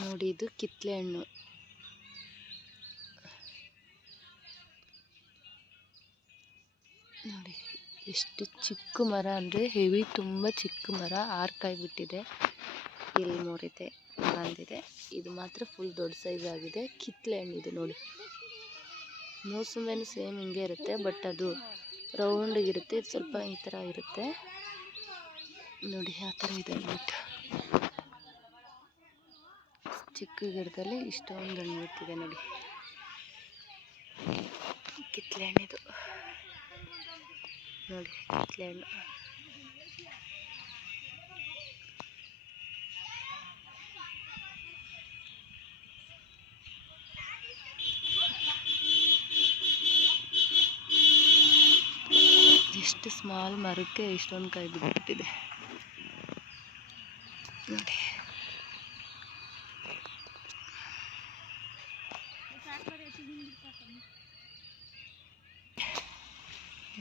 ನೋಡಿ ಇದು ಕಿತ್ಲೆ ಹಣ್ಣು. ನೋಡಿ ಎಷ್ಟು ಚಿಕ್ಕ ಮರ ಅಂದರೆ ಹೆವಿ, ತುಂಬ ಚಿಕ್ಕ ಮರ. 6 ಕಾಯಿ ಬಿಟ್ಟಿದೆ. ಇಲ್ಲಿ 3 ಇದೆ, ಬಂದಿದೆ. ಇದು ಮಾತ್ರ ಫುಲ್ ದೊಡ್ಡ ಸೈಜ್ ಆಗಿದೆ. ಕಿತ್ಲೆ ಹಣ್ಣು ಇದು ನೋಡಿ. ಮೋಸಂಬಿನೂ ಸೇಮ್ ಹಿಂಗೆ ಇರುತ್ತೆ, ಬಟ್ ಅದು ರೌಂಡಿಗಿರುತ್ತೆ, ಇದು ಸ್ವಲ್ಪ ಈ ಥರ ಇರುತ್ತೆ. ನೋಡಿ ಯಾವ ಥರ ಇದೆ ಅಂದ್ಬಿಟ್ಟು. ಚಿಕ್ಕ ಗಿಡದಲ್ಲಿ ಇಷ್ಟೊಂದು ಹಣ್ಣು ಬಿಟ್ಟಿದೆ ನೋಡಿ. ಕಿತ್ಲೆ ಹಣ್ಣಿದು ನೋಡಿ, ಕಿತ್ಲೆ ಹಣ್ಣು. ಎಷ್ಟು ಸ್ಮಾಲ್ ಮರಕ್ಕೆ ಇಷ್ಟೊಂದು ಕಾಯಿ ಬಿಟ್ಟಿದೆ ನೋಡಿ.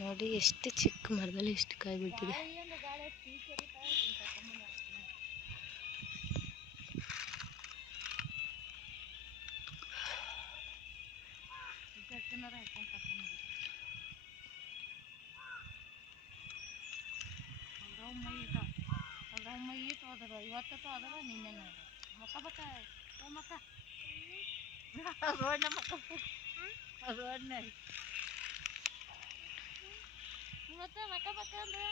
ನೋಡಿ ಎಷ್ಟು ಚಿಕ್ಕ ಮರದಲ್ಲಿ ಎಷ್ಟು ಕಾಯಿ ಬಿಟ್ಟಿದೆ. ಇವತ್ತು ಅದರ ನಿನ್ನೆ ಮಕ್ಕ ಬಕ್ಕ ಮಕ್ಕ ರೋಡ್ನಾಗ ಇವತ್ತು ಮಕ್ಕ ಬಕ್ಕ ಅಂದ್ರೆ